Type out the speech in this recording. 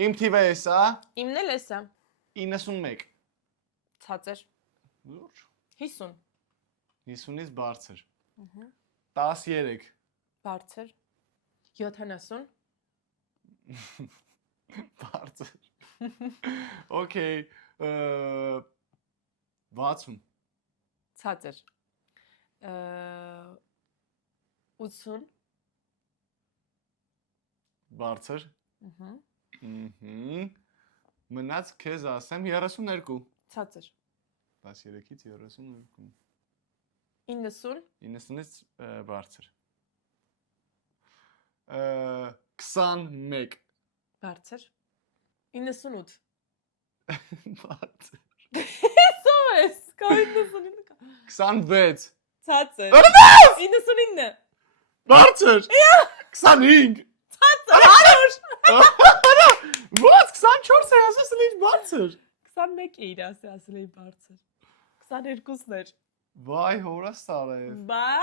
Իմ թիվը էս է։ Իմն էլ էս է։ 91։ Ցածր։ Լուրջ։ 50։ 50-ից բարձր։ 13։ Բարձր։ 70։ Բարձր։ Okay, 60։ Ցածր։ 80։ Բարձր։ Մնաց քեզ ասեմ 32։ Ցածր։ 13-ից 32։ 90։ 90-ից բարձր։ 21։ Բարձր։ 98։ Բարձր։ Սովես, կա 99։ 26։ Ցածր։ 99։ Բարձր։ 25։ Ցածր, հարյուր։ Ո՞ց 24 է ասել ինչ բարձր։ 21 է իր ասել էի բարձր։ 22-ն էր։ Վայ հորաստար է։ Բա